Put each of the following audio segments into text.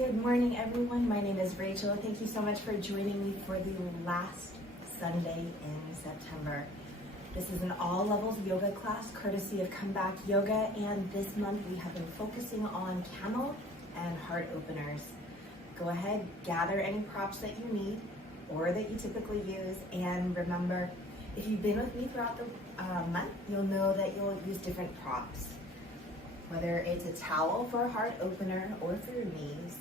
Good morning, everyone. My name is Rachel. Thank you so much for joining me for the last Sunday in September. This is an all levels yoga class courtesy of Comeback Yoga, and this month we have been focusing on camel and heart openers. Go ahead, gather any props that you need or that you typically use, and remember, if you've been with me throughout the month, you'll know that you'll use different props. Whether it's a towel for a heart opener or for your knees,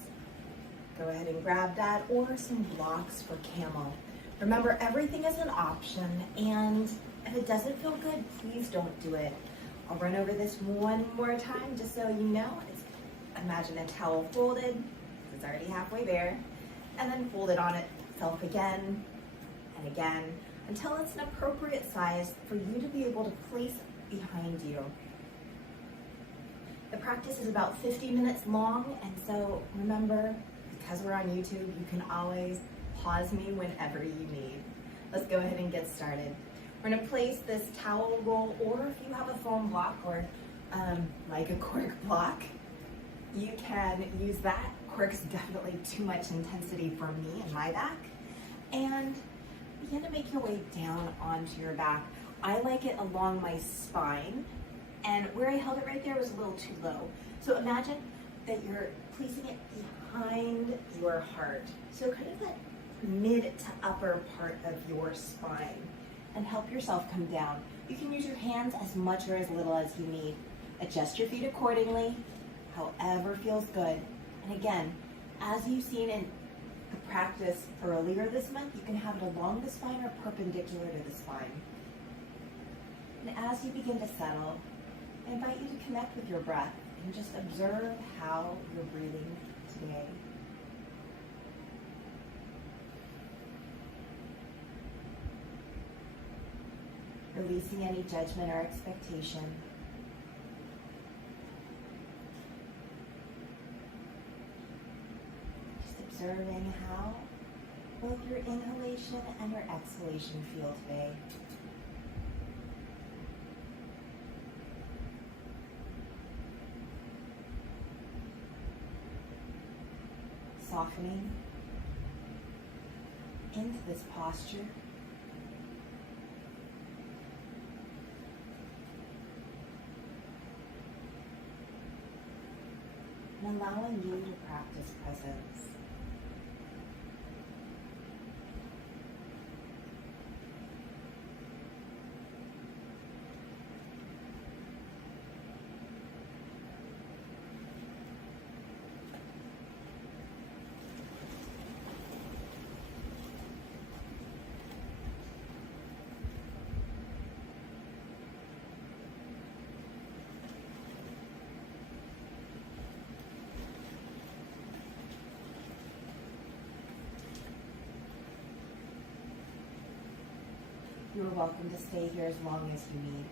go ahead and grab that, or some blocks for camel. Remember, everything is an option, and if it doesn't feel good, please don't do it. I'll run over this one more time just so you know. Imagine a towel folded, it's already halfway there, and then fold it on itself again and again until it's an appropriate size for you to be able to place behind you. The practice is about 50 minutes long, and so remember, because we're on YouTube, you can always pause me whenever you need. Let's go ahead and get started. We're gonna place this towel roll, or if you have a foam block or like a cork block, you can use that. Cork's definitely too much intensity for me and my back. And begin to make your way down onto your back. I like it along my spine, and where I held it right there was a little too low. So imagine that you're placing it behind your heart. So kind of that mid to upper part of your spine, and help yourself come down. You can use your hands as much or as little as you need. Adjust your feet accordingly, however feels good. And again, as you've seen in the practice earlier this month, you can have it along the spine or perpendicular to the spine. And as you begin to settle, I invite you to connect with your breath and just observe how you're breathing today. Releasing any judgment or expectation. Just observing how both your inhalation and your exhalation feel today. Softening into this posture. And allowing you to practice presence. You are welcome to stay here as long as you need.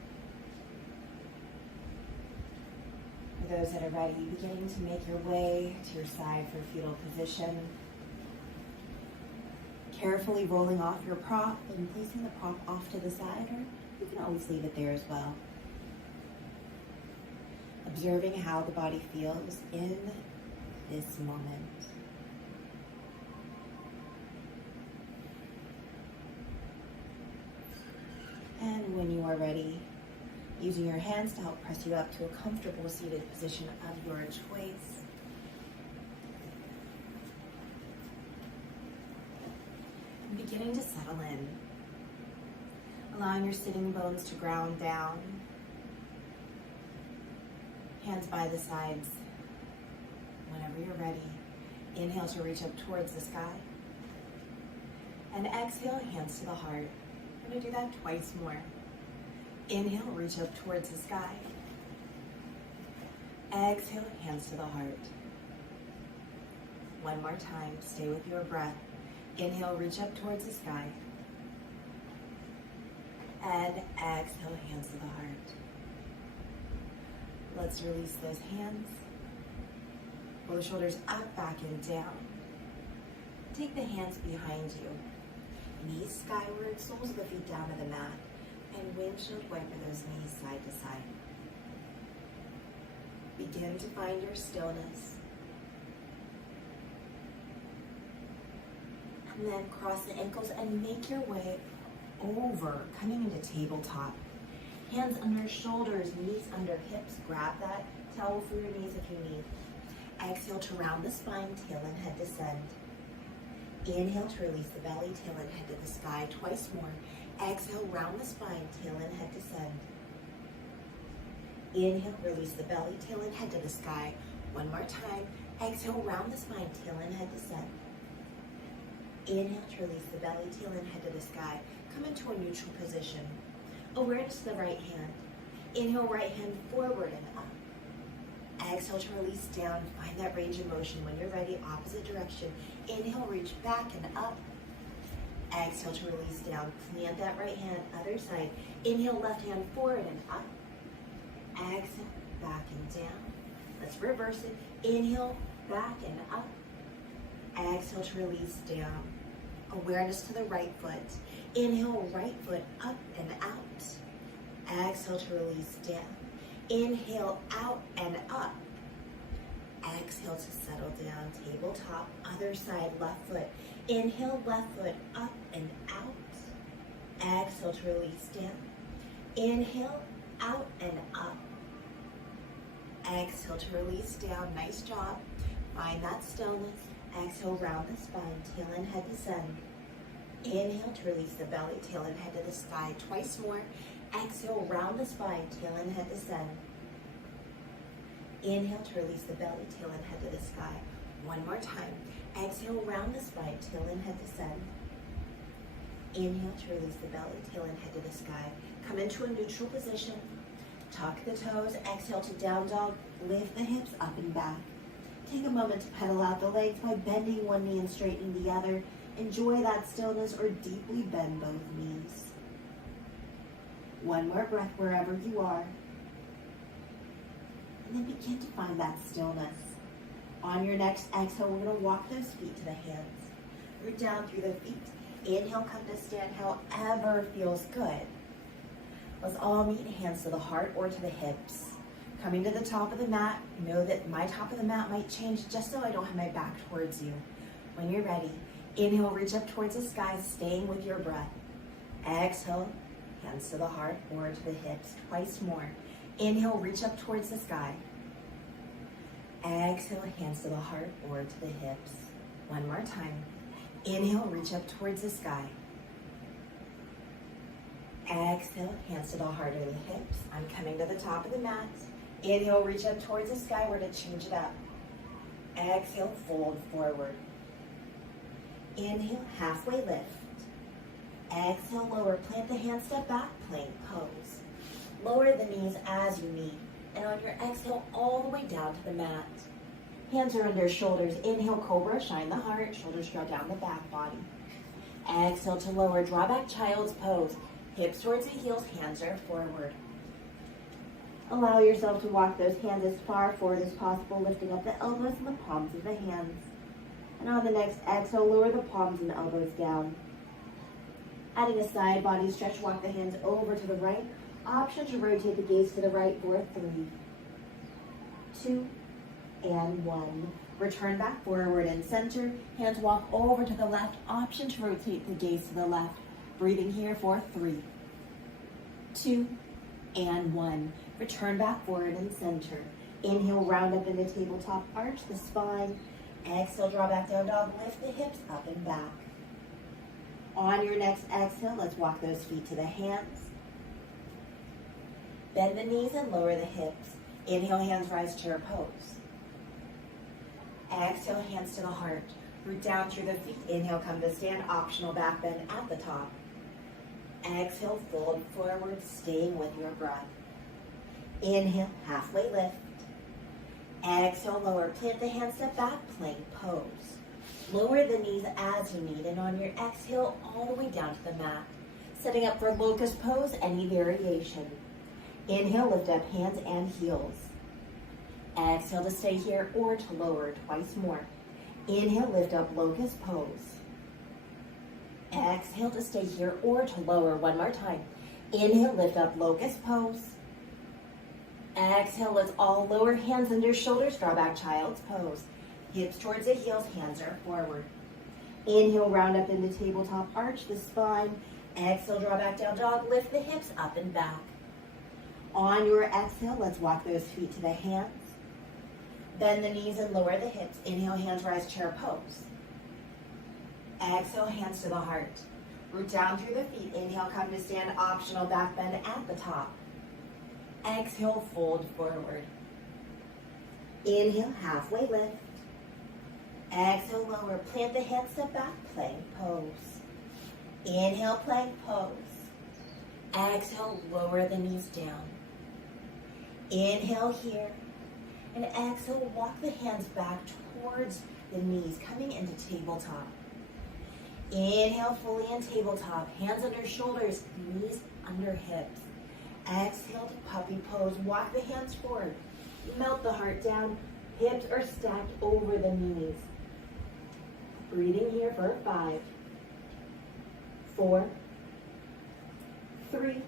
For those that are ready, beginning to make your way to your side for fetal position. Carefully rolling off your prop and placing the prop off to the side, or you can always leave it there as well. Observing how the body feels in this moment. And when you are ready, using your hands to help press you up to a comfortable seated position of your choice. And beginning to settle in. Allowing your sitting bones to ground down. Hands by the sides. Whenever you're ready, inhale to reach up towards the sky. And exhale, hands to the heart. I'm going to do that twice more. Inhale, reach up towards the sky. Exhale, hands to the heart. One more time, stay with your breath. Inhale, reach up towards the sky. And exhale, hands to the heart. Let's release those hands. Roll the shoulders up, back, and down. Take the hands behind you. Knees skyward, soles of the feet down to the mat, and windshield wiper those knees side to side. Begin to find your stillness. And then cross the ankles and make your way over, coming into tabletop. Hands under shoulders, knees under hips. Grab that towel for your knees if you need. Exhale to round the spine, tail and head descend. Inhale to release the belly, tail and head to the sky. Twice more. Exhale, round the spine, tail and head descend. Inhale, release the belly, tail and head to the sky. One more time. Exhale, round the spine, tail and head descend. Inhale to release the belly, tail and head to the sky. Come into a neutral position. Awareness to the right hand. Inhale, right hand forward and up. Exhale to release down. Find that range of motion. When you're ready, opposite direction. Inhale, reach back and up. Exhale to release down. Plant that right hand, other side. Inhale, left hand forward and up. Exhale, back and down. Let's reverse it. Inhale, back and up. Exhale to release down. Awareness to the right foot. Inhale, right foot up and out. Exhale to release down. Inhale, out and up. Exhale to settle down. Tabletop, other side, left foot. Inhale, left foot up and out. Exhale to release down. Inhale, out and up. Exhale to release down. Nice job. Find that stillness. Exhale, round the spine, tail and head descend. Inhale to release the belly, tail and head to the sky. Twice more. Exhale, round the spine, tail and head descend. Inhale to release the belly, tail and head to the sky. One more time. Exhale, round the spine, tail and head descend. Inhale to release the belly, tail and head to the sky. Come into a neutral position. Tuck the toes. Exhale to down dog. Lift the hips up and back. Take a moment to pedal out the legs by bending one knee and straightening the other. Enjoy that stillness or deeply bend both knees. One more breath wherever you are. And then begin to find that stillness. On your next exhale, we're going to walk those feet to the hands. Root down through the feet. Inhale, come to stand however feels good. Let's all meet hands to the heart or to the hips. Coming to the top of the mat, know that my top of the mat might change just so I don't have my back towards you. When you're ready, inhale, reach up towards the sky, staying with your breath. Exhale, hands to the heart or to the hips. Twice more. Inhale, reach up towards the sky. Exhale, hands to the heart or to the hips. One more time. Inhale, reach up towards the sky. Exhale, hands to the heart or the hips. I'm coming to the top of the mat. Inhale, reach up towards the sky. We're going to change it up. Exhale, fold forward. Inhale, halfway lift. Exhale, lower. Plant the hands, step back, plank pose. Lower the knees as you need. And on your exhale, all the way down to the mat. Hands are under shoulders. Inhale, cobra, shine the heart. Shoulders draw down the back body. Exhale to lower, draw back child's pose. Hips towards the heels, hands are forward. Allow yourself to walk those hands as far forward as possible, lifting up the elbows and the palms of the hands. And on the next exhale, lower the palms and elbows down. Adding a side body stretch, walk the hands over to the right. Option to rotate the gaze to the right for 3, 2, and 1. Return back forward and center. Hands walk over to the left. Option to rotate the gaze to the left. Breathing here for 3, 2, and 1. Return back forward and center. Inhale, round up into tabletop, arch the spine. Exhale, draw back down dog, lift the hips up and back. On your next exhale, let's walk those feet to the hands. Bend the knees and lower the hips. Inhale, hands rise, chair pose. Exhale, hands to the heart. Root down through the feet. Inhale, come to stand, optional back bend at the top. Exhale, fold forward, staying with your breath. Inhale, halfway lift. Exhale, lower, plant the hands, step back, plank pose. Lower the knees as you need, and on your exhale, all the way down to the mat. Setting up for locust pose, any variation. Inhale, lift up hands and heels. Exhale to stay here or to lower, twice more. Inhale, lift up locust pose. Exhale to stay here or to lower, one more time. Inhale, lift up locust pose. Exhale, let's all lower, hands under shoulders, draw back child's pose. Hips towards the heels, hands are forward. Inhale, round up into tabletop, arch the spine. Exhale, draw back down dog, lift the hips up and back. On your exhale, let's walk those feet to the hands. Bend the knees and lower the hips. Inhale, hands rise, chair pose. Exhale, hands to the heart. Root down through the feet. Inhale, come to stand, optional back bend at the top. Exhale, fold forward. Inhale, halfway lift. Exhale, lower, plant the hands, step back, plank pose. Inhale, plank pose. Exhale, lower the knees down. Inhale here. And exhale, walk the hands back towards the knees, coming into tabletop. Inhale fully in tabletop, hands under shoulders, knees under hips. Exhale to puppy pose, walk the hands forward. Melt the heart down, hips are stacked over the knees. Breathing here for 5, 4, 3,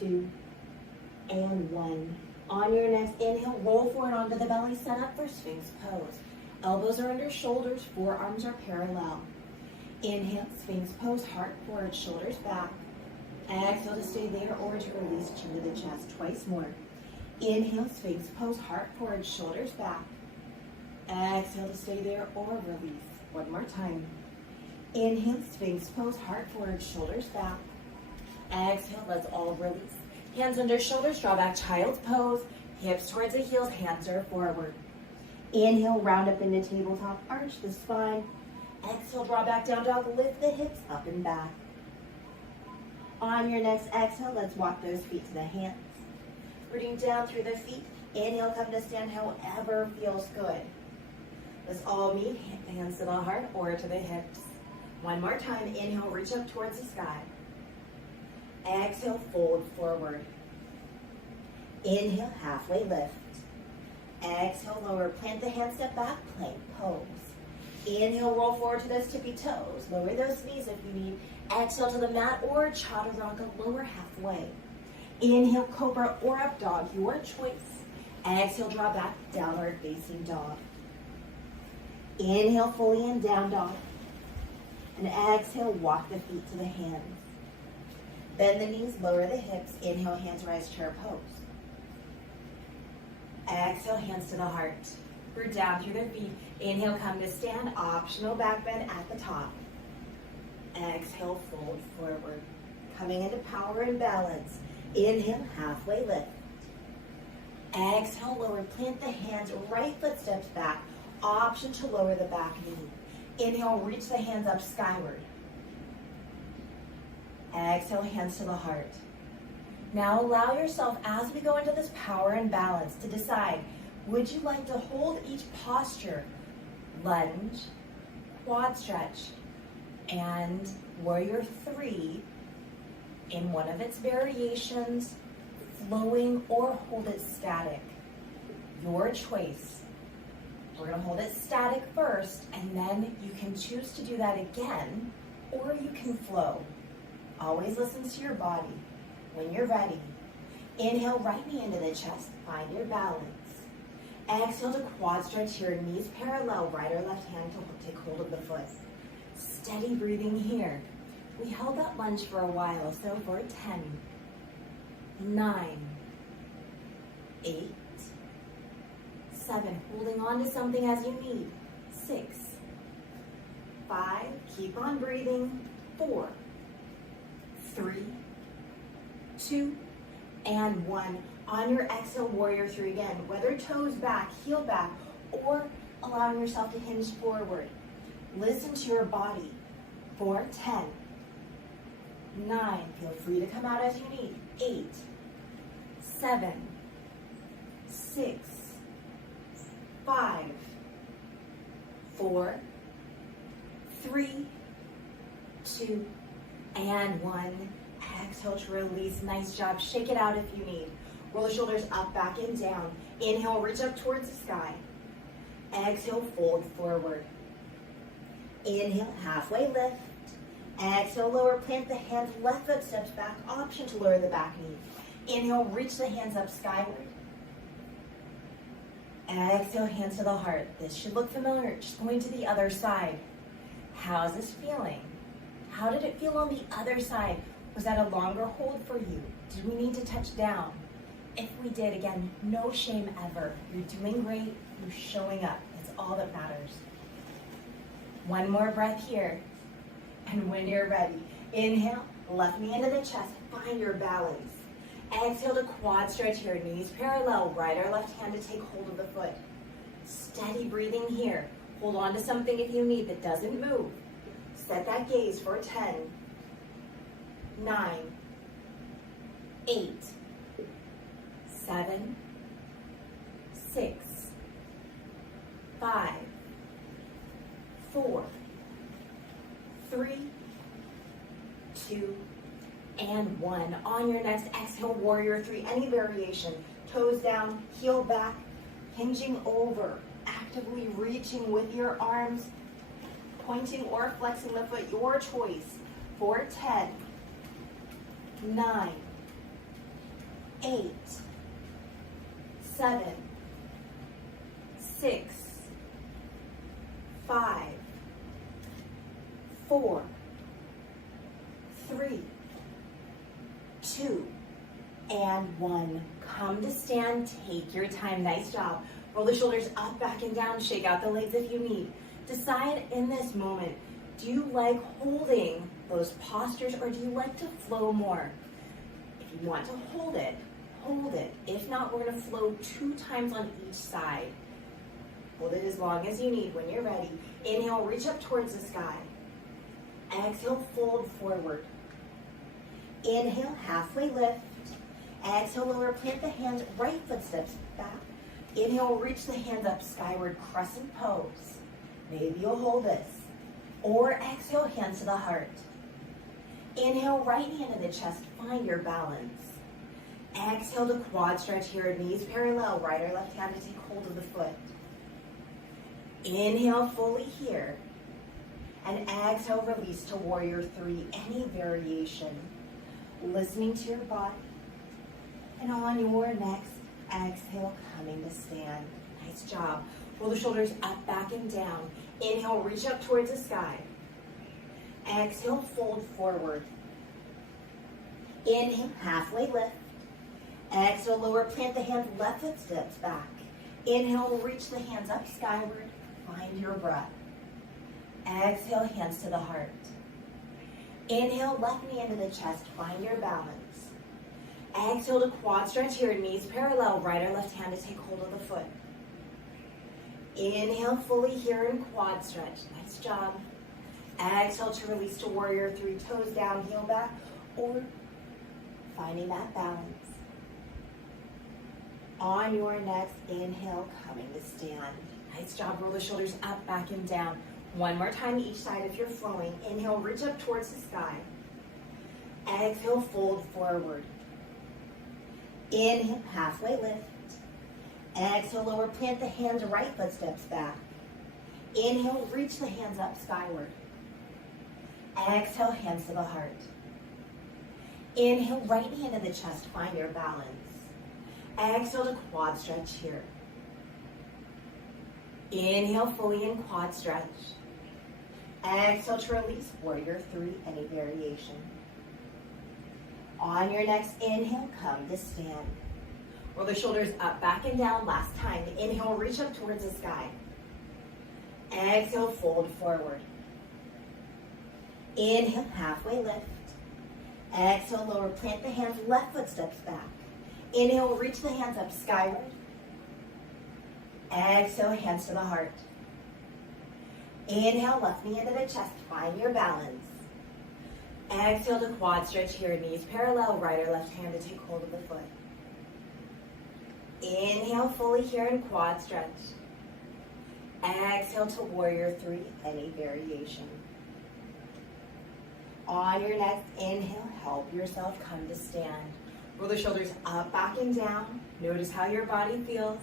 2, and 1. On your next inhale, roll forward onto the belly, set up for Sphinx pose. Elbows are under shoulders, forearms are parallel. Inhale, Sphinx pose, heart forward, shoulders back. Exhale to stay there or to release chin to the chest. Twice more. Inhale, Sphinx pose, heart forward, shoulders back. Exhale to stay there or release. One more time. Inhale, Sphinx pose, heart forward, shoulders back. Exhale, let's all release. Hands under shoulders, draw back, child's pose. Hips towards the heels, hands are forward. Inhale, round up into tabletop, arch the spine. Exhale, draw back down dog, lift the hips up and back. On your next exhale, let's walk those feet to the hands. Rooting down through the feet. Inhale, come to stand however feels good. Let's all meet, hands to the heart or to the hips. One more time, inhale, reach up towards the sky. Exhale, fold forward. Inhale, halfway lift. Exhale, lower, plant the hands, step back, plank pose. Inhale, roll forward to those tippy toes. Lower those knees if you need. Exhale to the mat or chaturanga, lower halfway. Inhale, cobra or up dog, your choice. Exhale, draw back, downward facing dog. Inhale, fully in, down dog. And exhale, walk the feet to the hands. Bend the knees, lower the hips. Inhale, hands rise, chair pose. Exhale, hands to the heart. Root down through the feet. Inhale, come to stand. Optional back bend at the top. Exhale, fold forward. Coming into power and balance. Inhale, halfway lift. Exhale, lower, plant the hands, right foot steps back. Option to lower the back knee. Inhale, reach the hands up skyward. Exhale, hands to the heart. Now allow yourself, as we go into this power and balance, to decide, would you like to hold each posture, lunge, quad stretch, and warrior 3 in one of its variations, flowing or hold it static? Your choice. We're gonna hold it static first, and then you can choose to do that again, or you can flow. Always listen to your body. When you're ready, inhale, right knee into the chest, find your balance. Exhale to quad stretch here, knees parallel, right or left hand to take hold of the foot. Steady breathing here. We held that lunge for a while, so for 10, 9, 8, 7, holding on to something as you need. 6, 5, keep on breathing. 4, 3, 2, and 1. On your exhale, warrior 3 again. Whether toes back, heel back, or allowing yourself to hinge forward. Listen to your body. For 10, 9, feel free to come out as you need. 8, 7, 6, 5, 4, 3, 2, and 1. Exhale to release. Nice job. Shake it out if you need. Roll the shoulders up, back, and down. Inhale, reach up towards the sky. Exhale, fold forward. Inhale, halfway lift. Exhale, lower, plant the hands, left foot steps back, option to lower the back knee. Inhale, reach the hands up skyward. Exhale, hands to the heart. This should look familiar. Just going to the other side. How's this feeling? How did it feel on the other side? Was that a longer hold for you? Did we need to touch down? If we did, again, no shame ever. You're doing great. You're showing up. That's all that matters. One more breath here. And when you're ready, inhale, left knee into the chest. Find your balance. Exhale to quad stretch here. Knees parallel. Right or left hand to take hold of the foot. Steady breathing here. Hold on to something if you need that doesn't move. Set that gaze for 10, 9, 8, 7, 6, 5, 4, 3, 2, and 1. On your next exhale, warrior 3, any variation. Toes down, heel back, hinging over, actively reaching with your arms, pointing or flexing the foot, your choice. For 10, 9, 8, 7, 6, 5, 4, 3, 2, and 1. Come to stand, take your time. Nice job. Roll the shoulders up, back, and down. Shake out the legs if you need. Decide in this moment, do you like holding those postures or do you like to flow more? If you want to hold it, hold it. If not, we're going to flow 2 times on each side. Hold it as long as you need. When you're ready, inhale, reach up towards the sky. Exhale, fold forward. Inhale, halfway lift. Exhale, lower, plant the hands, right foot steps back. Inhale, reach the hands up, skyward, crescent pose. Maybe you'll hold this. Or exhale, hands to the heart. Inhale, right hand to the chest, find your balance. Exhale to quad stretch here, knees parallel, right or left hand to take hold of the foot. Inhale fully here. And exhale, release to warrior 3, any variation. Listening to your body. And on your next exhale, coming to stand. Nice job. Roll the shoulders up, back, and down. Inhale, reach up towards the sky. Exhale, fold forward. Inhale, halfway lift. Exhale, lower, plant the hands, left foot steps back. Inhale, reach the hands up skyward. Find your breath. Exhale, hands to the heart. Inhale, left knee into the chest. Find your balance. Exhale to quad stretch here, knees parallel, right or left hand to take hold of the foot. Inhale fully here in quad stretch. Nice job. Exhale to release to warrior 3, toes down, heel back, or finding that balance. On your next inhale, coming to stand. Nice job. Roll the shoulders up, back, and down. One more time each side if you're flowing. Inhale, reach up towards the sky. Exhale, fold forward. Inhale, halfway lift. Exhale, lower, plant the hands, right foot steps back. Inhale, reach the hands up skyward. Exhale, hands to the heart. Inhale, right hand to the chest, find your balance. Exhale to quad stretch here. Inhale, fully in quad stretch. Exhale to release, warrior 3, any variation. On your next inhale, come to stand. Roll the shoulders up, back, and down. Last time. Inhale, reach up towards the sky. Exhale, fold forward. Inhale, halfway lift. Exhale, lower, plant the hands, left foot steps back. Inhale, reach the hands up skyward. Exhale, hands to the heart. Inhale, left knee into the chest, find your balance. Exhale to quad stretch here, knees parallel, right or left hand to take hold of the foot. Inhale fully here in quad stretch. Exhale to warrior 3, any variation. On your next inhale, help yourself come to stand. Roll the shoulders up, back, and down. Notice how your body feels.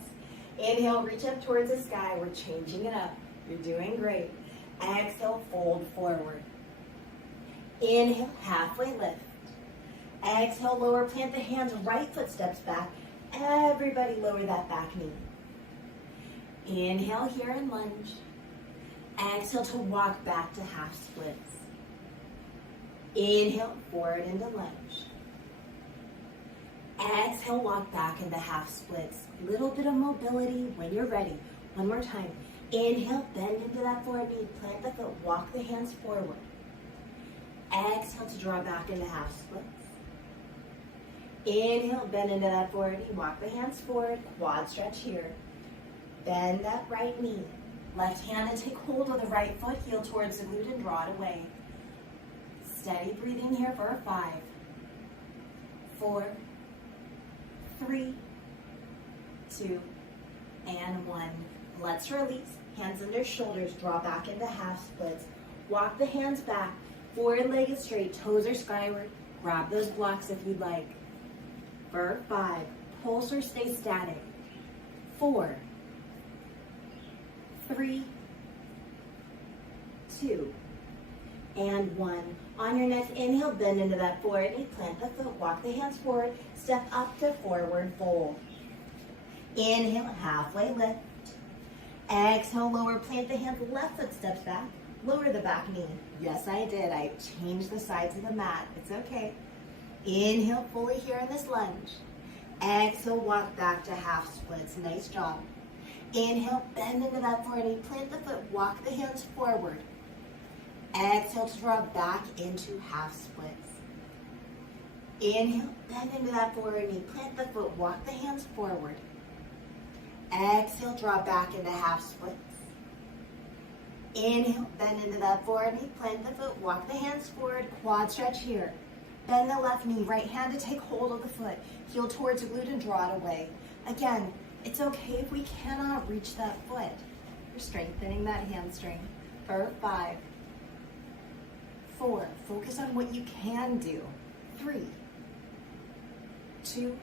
Inhale, reach up towards the sky. We're changing it up. You're doing great. Exhale, fold forward. Inhale, halfway lift. Exhale, lower, plant the hands, right foot steps back. Everybody lower that back knee. Inhale here and lunge. Exhale to walk back to half splits. Inhale, forward into lunge. Exhale, walk back into half splits. Little bit of mobility when you're ready. One more time. Inhale, bend into that forward knee. Plant the foot, walk the hands forward. Exhale to draw back into half splits. Inhale, bend into that forward knee. Walk the hands forward, quad stretch here. Bend that right knee. Left hand and take hold of the right foot, heel towards the glute and draw it away. Steady breathing here for 5, 4, 3, 2, and 1. Let's release. Hands under shoulders, draw back into half splits. Walk the hands back, forward leg is straight, toes are skyward. Grab those blocks if you'd like. For 5, pulse or stay static. 4, 3, 2, and 1. On your next inhale, bend into that forward knee, plant the foot, walk the hands forward, step up to forward fold. Inhale, halfway lift. Exhale, lower, plant the hands, left foot steps back, lower the back knee. Yes, I did. I changed the sides of the mat. It's okay. Inhale fully here in this lunge. Exhale, walk back to half splits. Nice job. Inhale, bend into that forward knee, plant the foot, walk the hands forward. Exhale to draw back into half splits. Inhale, bend into that forward knee, plant the foot, walk the hands forward. Exhale, draw back into half splits. Inhale, bend into that forward knee, plant the foot, walk the hands forward, quad stretch here. Bend the left knee, right hand to take hold of the foot, heel towards the glute and draw it away. Again, it's okay if we cannot reach that foot. We're strengthening that hamstring. For 5, 4, focus on what you can do. 3, 2,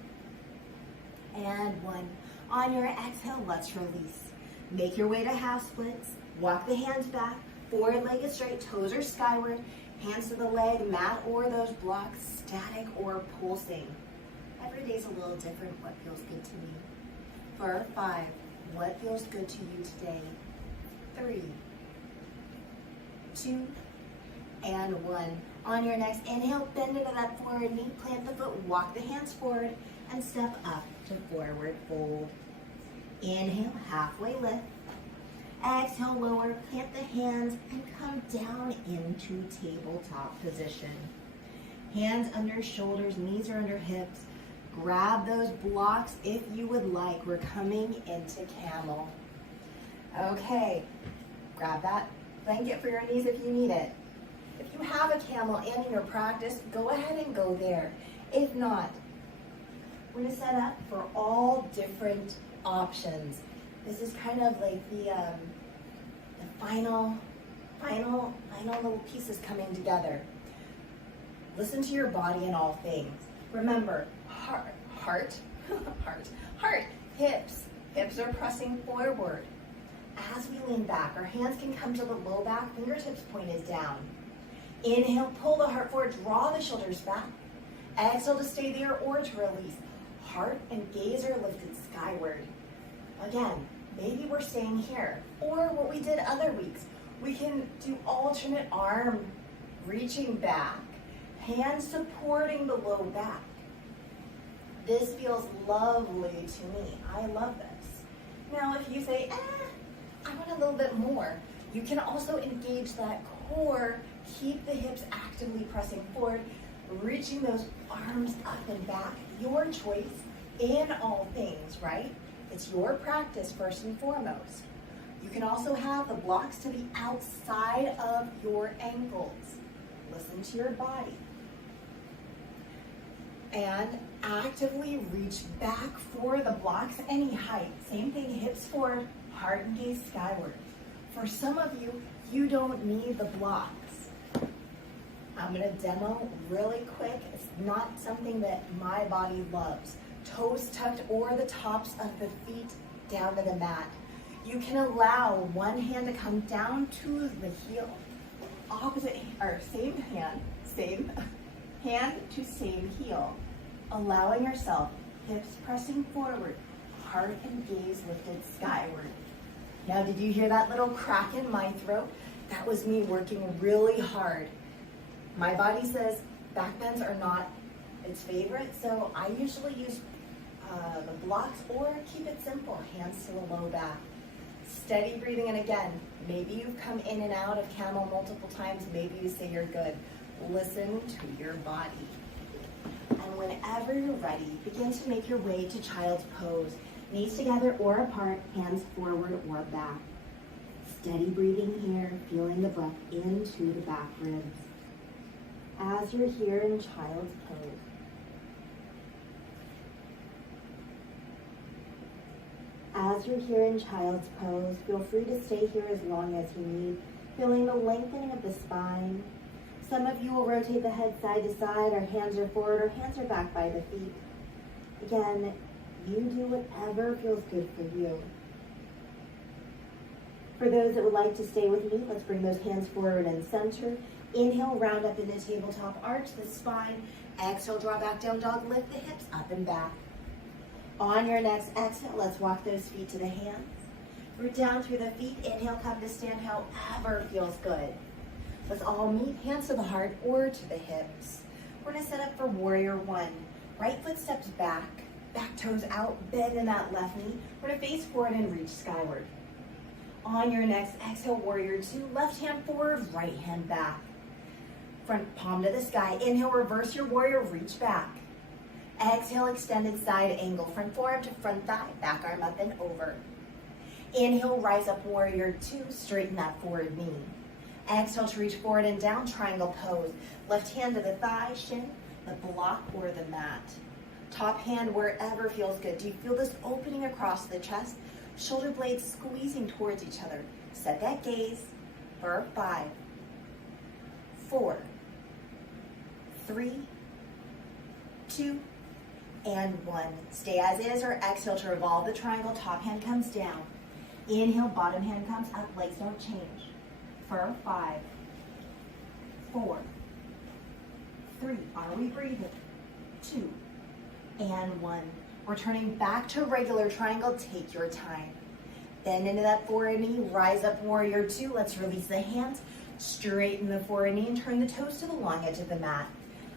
and 1. On your exhale, let's release. Make your way to half splits. Walk the hands back. Forward leg is straight, toes are skyward. Hands to the leg, mat or those blocks, static or pulsing. Every day's a little different. What feels good to me? For 5, what feels good to you today? 3, 2, and 1. On your next inhale, bend into that forward knee, plant the foot, walk the hands forward, and step up to forward fold. Inhale, halfway lift. Exhale, lower, plant the hands, and come down into tabletop position. Hands under shoulders, knees are under hips. Grab those blocks if you would like. We're coming into camel. Okay, grab that blanket for your knees if you need it. If you have a camel and in your practice, go ahead and go there. If not, we're gonna set up for all different options. This is kind of like the final little pieces coming together. Listen to your body in all things. Remember, heart, hips are pressing forward. As we lean back, our hands can come to the low back, fingertips pointed down. Inhale, pull the heart forward, draw the shoulders back. Exhale to stay there or to release. Heart and gaze are lifted skyward. Again, maybe we're staying here. Or what we did other weeks, we can do alternate arm reaching back, hands supporting the low back. This feels lovely to me. I love this. Now, if you say, I want a little bit more, you can also engage that core, keep the hips actively pressing forward, reaching those arms up and back. Your choice in all things, right? It's your practice first and foremost. You can also have the blocks to the outside of your ankles. Listen to your body. And actively reach back for the blocks any height. Same thing, hips forward, heart and gaze skyward. For some of you, you don't need the blocks. I'm gonna demo really quick. It's not something that my body loves. Toes tucked or the tops of the feet down to the mat. You can allow one hand to come down to the heel. Opposite, or same hand to same heel. Allowing yourself, hips pressing forward, heart and gaze lifted skyward. Now, did you hear that little crack in my throat? That was me working really hard. My body says back bends are not its favorite, so I usually use the blocks or keep it simple, hands to the low back. Steady breathing, and again, maybe you've come in and out of camel multiple times, maybe you say you're good. Listen to your body. And whenever you're ready, begin to make your way to child's pose. Knees together or apart, hands forward or back. Steady breathing here, feeling the breath into the back ribs. As you're here in child's pose, feel free to stay here as long as you need, feeling the lengthening of the spine. Some of you will rotate the head side to side, or hands are forward, or hands are back by the feet. Again, you do whatever feels good for you. For those that would like to stay with me, let's bring those hands forward and center. Inhale, round up into tabletop, arch the spine. Exhale, draw back, down dog, lift the hips up and back. On your next exhale, let's walk those feet to the hands. Root down through the feet. Inhale, come to stand, however feels good. Let's all meet, hands to the heart or to the hips. We're gonna set up for warrior one. Right foot steps back, back toes out, bend in that left knee. We're gonna face forward and reach skyward. On your next exhale, warrior two, left hand forward, right hand back. Front palm to the sky. Inhale, reverse your warrior, reach back. Exhale, extended side angle, front forearm to front thigh, back arm up and over. Inhale, rise up, warrior two, straighten that forward knee. Exhale to reach forward and down, triangle pose. Left hand to the thigh, shin, the block or the mat. Top hand wherever feels good. Do you feel this opening across the chest? Shoulder blades squeezing towards each other. Set that gaze for 5, 4, 3, 2, and 1. Stay as is or exhale to revolve the triangle. Top hand comes down. Inhale, bottom hand comes up. Legs don't change. For 5, 4, 3. Are we breathing? 2, and 1. Returning back to regular triangle. Take your time. Bend into that forward knee. Rise up, warrior two. Let's release the hands. Straighten the forward knee and turn the toes to the long edge of the mat.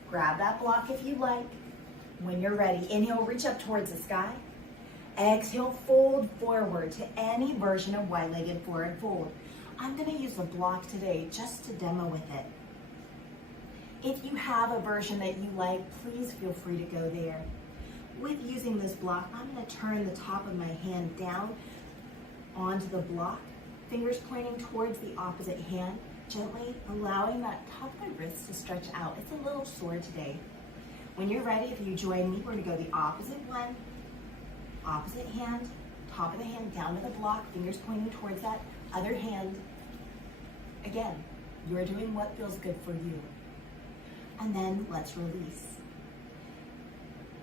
Grab that block if you like. When you're ready, inhale, reach up towards the sky. Exhale, fold forward to any version of wide-legged forward fold. I'm going to use the block today just to demo with it. If you have a version that you like, please feel free to go there. With using this block, I'm going to turn the top of my hand down onto the block, fingers pointing towards the opposite hand, gently allowing that top of my wrist to stretch out. It's a little sore today. When you're ready, if you join me, we're going to go the opposite one, opposite hand, top of the hand down to the block, fingers pointing towards that other hand. Again, you're doing what feels good for you. And then let's release.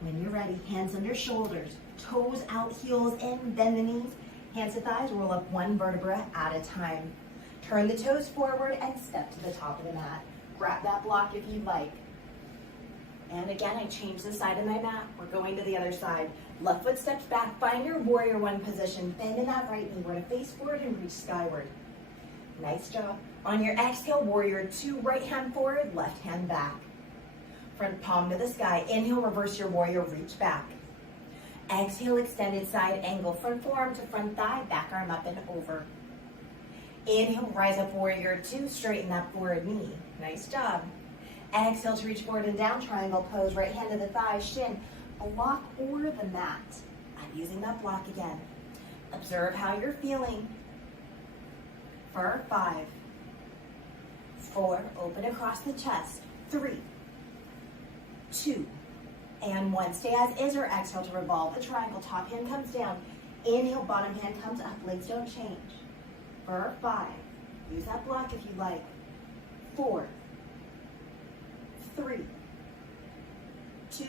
When you're ready, hands under shoulders, toes out, heels in, bend the knees, hands to thighs, roll up one vertebra at a time. Turn the toes forward and step to the top of the mat. Grab that block if you'd like. And again, I change the side of my mat. We're going to the other side. Left foot steps back, find your warrior one position. Bend in that right knee. We're gonna face forward and reach skyward. Nice job. On your exhale, warrior two, right hand forward, left hand back. Front palm to the sky. Inhale, reverse your warrior, reach back. Exhale, extended side angle, front forearm to front thigh, back arm up and over. Inhale, rise up, warrior two, straighten that forward knee. Nice job. Exhale to reach forward and down, triangle pose, right hand to the thigh, shin, block or the mat. I'm using that block again. Observe how you're feeling. For 5, 4, open across the chest, 3, 2, and 1. Stay as is or exhale to revolve the triangle. Top hand comes down. Inhale, bottom hand comes up. Legs don't change. For 5, use that block if you like. 4, 3, 2,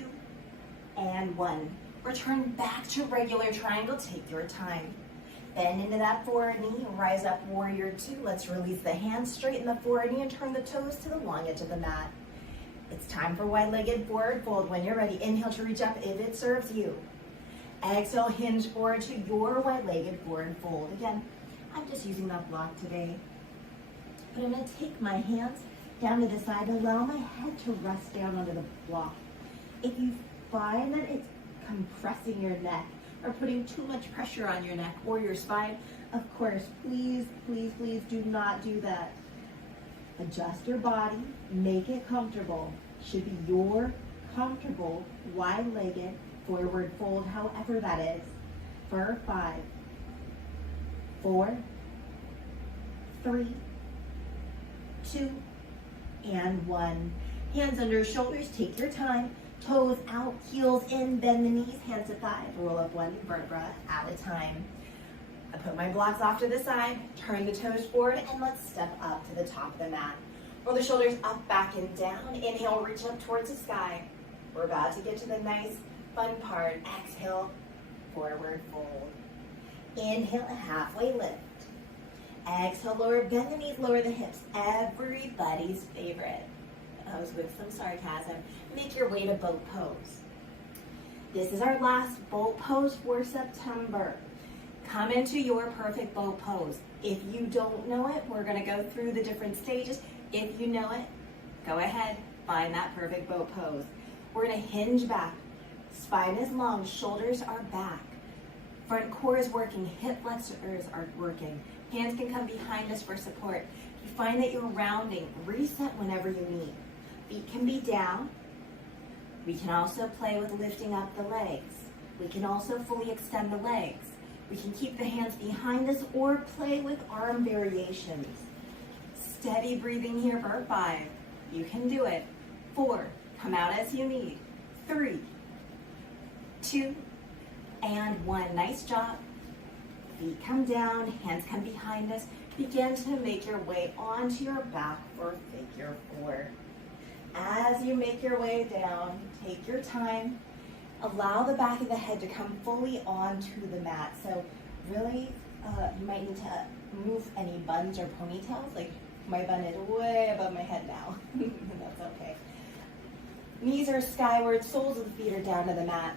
and 1. Return back to regular triangle. Take your time. Bend into that forward knee. Rise up, warrior two. Let's release the hands, straighten the forward knee, and turn the toes to the long edge of the mat. It's time for wide-legged forward fold. When you're ready, inhale to reach up if it serves you. Exhale, hinge forward to your wide-legged forward fold. Again, I'm just using that block today. But I'm gonna take my hands down to the side and allow my head to rest down under the block. If you find that it's compressing your neck or putting too much pressure on your neck or your spine, of course, please, please, please do not do that. Adjust your body, make it comfortable. Should be your comfortable, wide-legged, forward fold, however that is. For 5, 4, 3, 2, and 1. Hands under shoulders, take your time. Toes out, heels in, bend the knees, hands to thighs. Roll up one vertebra at a time. I put my blocks off to the side, turn the toes forward, and let's step up to the top of the mat. Roll the shoulders up, back, and down. Inhale, reach up towards the sky. We're about to get to the nice, fun part. Exhale, forward fold. Inhale, halfway lift. Exhale, lower, bend the knees, lower the hips. Everybody's favorite. I was with some sarcasm. Make your way to boat pose. This is our last boat pose for September. Come into your perfect boat pose. If you don't know it, we're gonna go through the different stages. If you know it, go ahead, find that perfect boat pose. We're gonna hinge back. Spine is long, shoulders are back. Front core is working, hip flexors are working. Hands can come behind us for support. If you find that you're rounding, reset whenever you need. Feet can be down. We can also play with lifting up the legs. We can also fully extend the legs. We can keep the hands behind us or play with arm variations. Steady breathing here for 5. You can do it. 4, come out as you need. 3, 2, and 1. Nice job. Feet come down, hands come behind us. Begin to make your way onto your back for figure 4. As you make your way down, take your time. Allow the back of the head to come fully onto the mat. So really, you might need to move any buns or ponytails. Like my bun is way above my head now. That's okay. Knees are skyward, soles of the feet are down to the mat.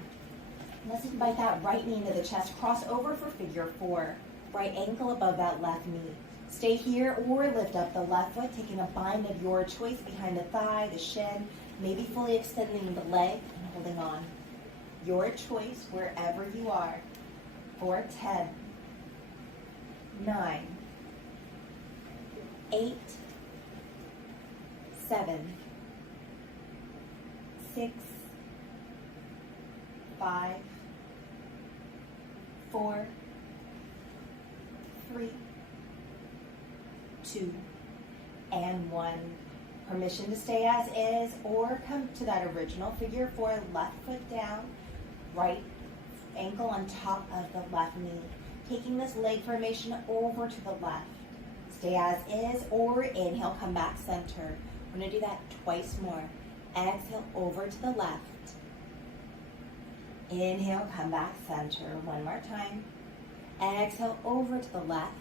Let's invite that right knee into the chest. Cross over for figure 4. Right ankle above that left knee. Stay here or lift up the left foot, taking a bind of your choice behind the thigh, the shin, maybe fully extending the leg and holding on. Your choice wherever you are. For 10, 9, 8, 7, 6, 5, 4, 3, 2, and 1. Permission to stay as is or come to that original figure 4, left foot down, right ankle on top of the left knee. Taking this leg formation over to the left. Stay as is or inhale, come back center. We're gonna do that twice more. Exhale over to the left. Inhale, come back center. One more time. Exhale over to the left.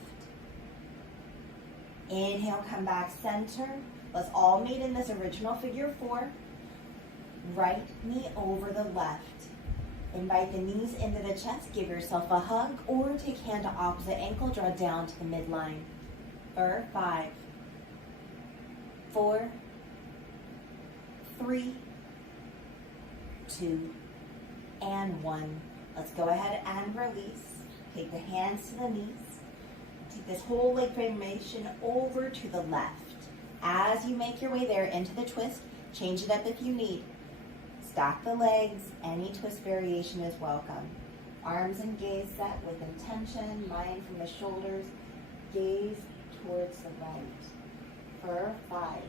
Inhale, come back center. Let's all meet in this original figure 4. Right knee over the left. Invite the knees into the chest. Give yourself a hug or take hand to opposite ankle. Draw down to the midline. For 5, 4, 3, 2, and 1. Let's go ahead and release. Take the hands to the knees. Take this whole leg formation over to the left. As you make your way there into the twist, change it up if you need. Stack the legs. Any twist variation is welcome. Arms and gaze set with intention. Mind from the shoulders. Gaze towards the right. For 5,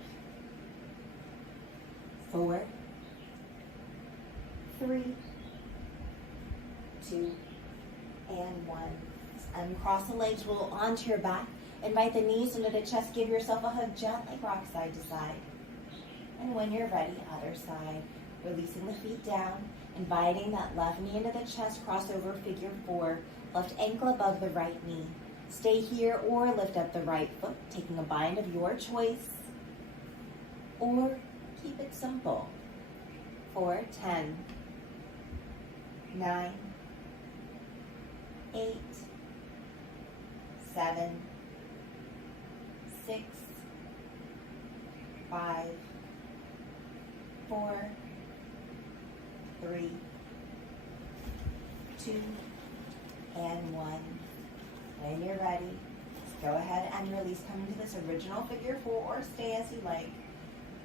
4, 3, 2, and 1. Uncross the legs, roll onto your back. Invite the knees into the chest. Give yourself a hug, gently rock side to side. And when you're ready, other side. Releasing the feet down, inviting that left knee into the chest, cross over figure 4, left ankle above the right knee. Stay here or lift up the right foot, taking a bind of your choice, or keep it simple. For 10, 9, 8, 7, 6, 5, 4, 3, 2, and 1. When you're ready, go ahead and release. Come into this original figure 4 or stay as you like.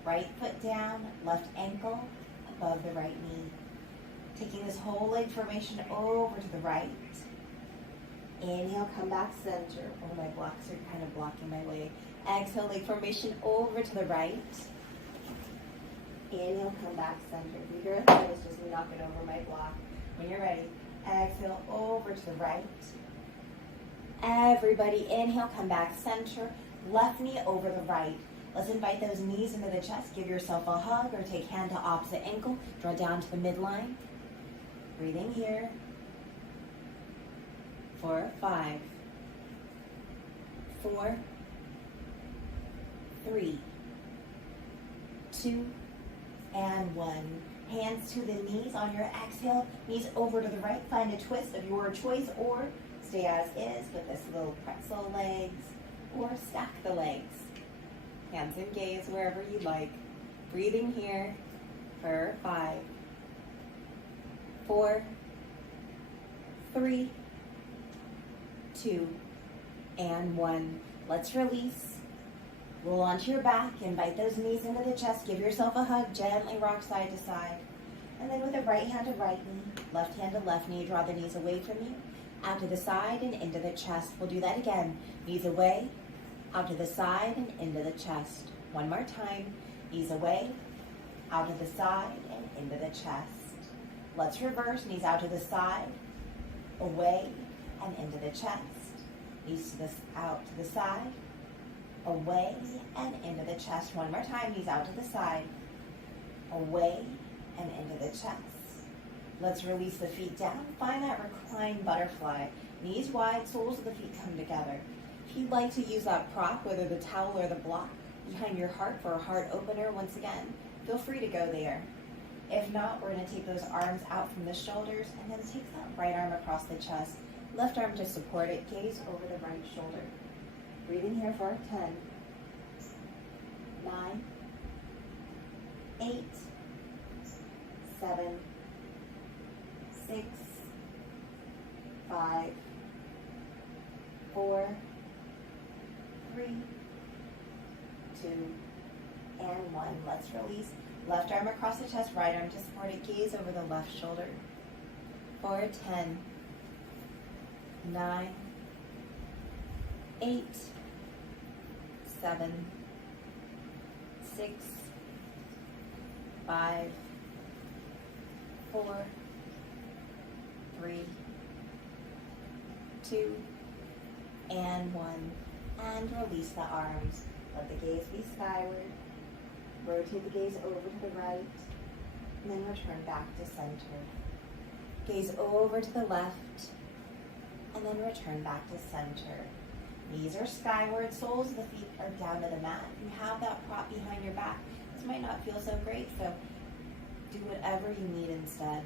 Right foot down, left ankle above the right knee. Taking this whole leg formation over to the right. Inhale, come back center. Oh, my blocks are kind of blocking my way. Exhale, leg formation over to the right. Inhale, come back center. If you hear a thud, it's just me knocking over my block. When you're ready, exhale over to the right. Everybody, inhale, come back center. Left knee over the right. Let's invite those knees into the chest. Give yourself a hug or take hand to opposite ankle. Draw down to the midline. Breathing here. 4, 5, 4, 3, 2, and 1. Hands to the knees on your exhale. Knees over to the right. Find a twist of your choice or stay as is with this little pretzel legs or stack the legs. Hands and gaze wherever you like. Breathing here for 5, 4, 3, 2, and 1. Let's release. Roll onto your back. Invite those knees into the chest. Give yourself a hug. Gently rock side to side. And then with the right hand to right knee, left hand to left knee, draw the knees away from you. Out to the side and into the chest. We'll do that again. Knees away, out to the side and into the chest. One more time. Knees away, out to the side and into the chest. Let's reverse. Knees out to the side, away, and into the chest. Knees out to the side, away, and into the chest. One more time. Knees out to the side, away, and into the chest. Let's release the feet down. Find that reclined butterfly. Knees wide, soles of the feet come together. If you'd like to use that prop, whether the towel or the block, behind your heart for a heart opener, once again, feel free to go there. If not, we're going to take those arms out from the shoulders and then take that right arm across the chest. Left arm to support it. Gaze over the right shoulder. Breathing here for 10, 9, 8, 7, 6, 5, 4, 3, 2, and 1. Let's release. Left arm across the chest, right arm to support it. Gaze over the left shoulder. For 10, 9, 8, 7, 6, 5, 4, 3, 2, and 1. And release the arms. Let the gaze be skyward. Rotate the gaze over to the right. And then return back to center. Gaze over to the left. And then return back to center. Knees are skyward. Soles of the feet are down to the mat. You have that prop behind your back. This might not feel so great, so do whatever you need instead.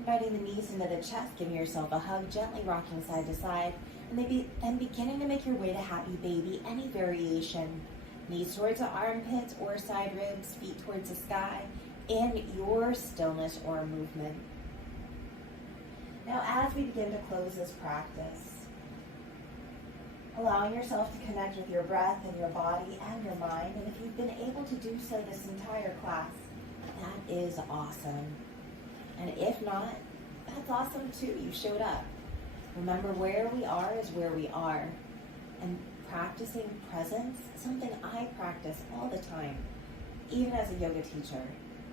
Inviting the knees into the chest, giving yourself a hug, gently rocking side to side, and then beginning to make your way to happy baby, any variation. Knees towards the armpits or side ribs, feet towards the sky, in your stillness or movement. Now as we begin to close this practice, allowing yourself to connect with your breath and your body and your mind, and if you've been able to do so this entire class, that is awesome. And if not, that's awesome too. You showed up. Remember, where we are is where we are. And practicing presence, something I practice all the time, even as a yoga teacher.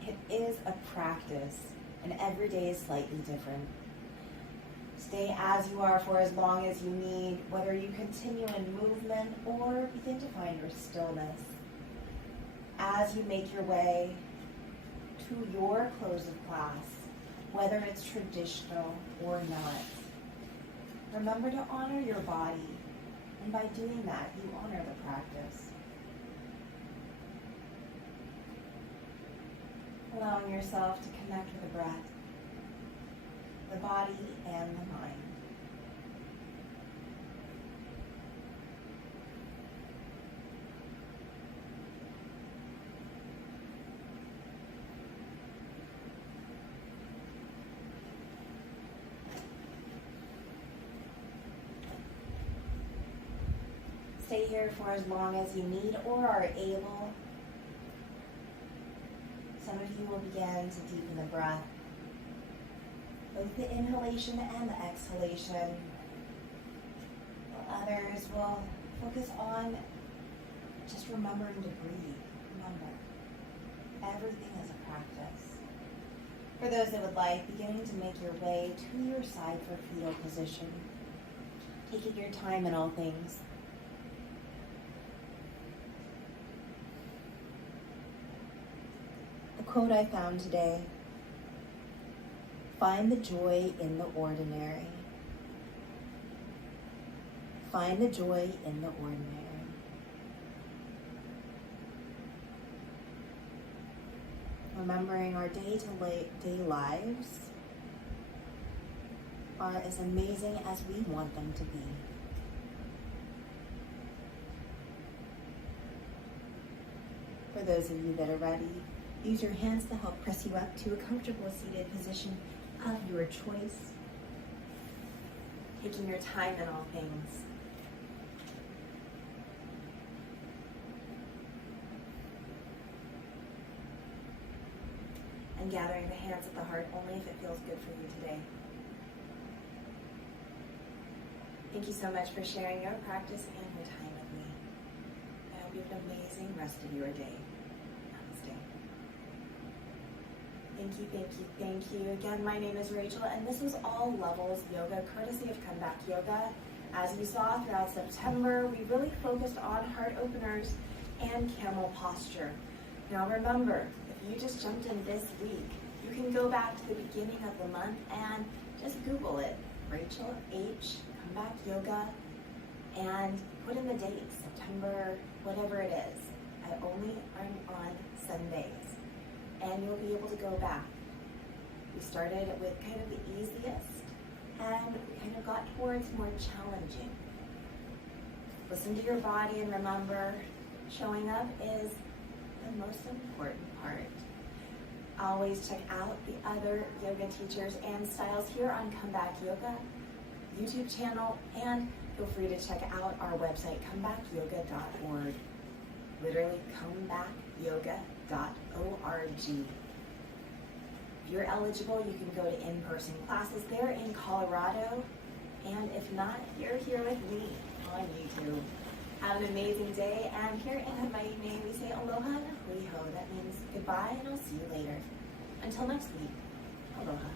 It is a practice, and every day is slightly different. Stay as you are for as long as you need, whether you continue in movement or begin to find your stillness. As you make your way to your close of class, whether it's traditional or not, remember to honor your body, and by doing that, you honor the practice. Allowing yourself to connect with the breath, the body, and the mind. stay here for as long as you need or are able. Some of you will begin to deepen the breath, both the inhalation and the exhalation. While others will focus on just remembering to breathe. Remember, everything is a practice. For those that would like, beginning to make your way to your side for fetal position. Taking your time in all things. The quote I found today: find the joy in the ordinary. Find the joy in the ordinary. Remembering our day-to-day lives are as amazing as we want them to be. For those of you that are ready, use your hands to help press you up to a comfortable seated position of your choice. Taking your time in all things. And gathering the hands at the heart only if it feels good for you today. Thank you so much for sharing your practice and your time with me. I hope you have an amazing rest of your day. Namaste. Thank you, thank you, thank you. Again, my name is Rachel, and this was All Levels Yoga, courtesy of Comeback Yoga. As you saw throughout September, we really focused on heart openers and camel posture. Now remember, if you just jumped in this week, you can go back to the beginning of the month and just Google it, Rachel H. Comeback Yoga, and put in the dates, September, whatever it is. I only am on Sundays, and you'll be able to go back. We started with kind of the easiest, and we kind of got towards more challenging. Listen to your body and remember, showing up is the most important part. Always check out the other yoga teachers and styles here on Comeback Yoga YouTube channel, and feel free to check out our website, comebackyoga.org. Literally, comebackyoga.org. If you're eligible, you can go to in-person classes there in Colorado, and if not, you're here with me on YouTube. Have an amazing day, and here in Hawaii, we say aloha na hui ho. That means goodbye, and I'll see you later. Until next week, aloha.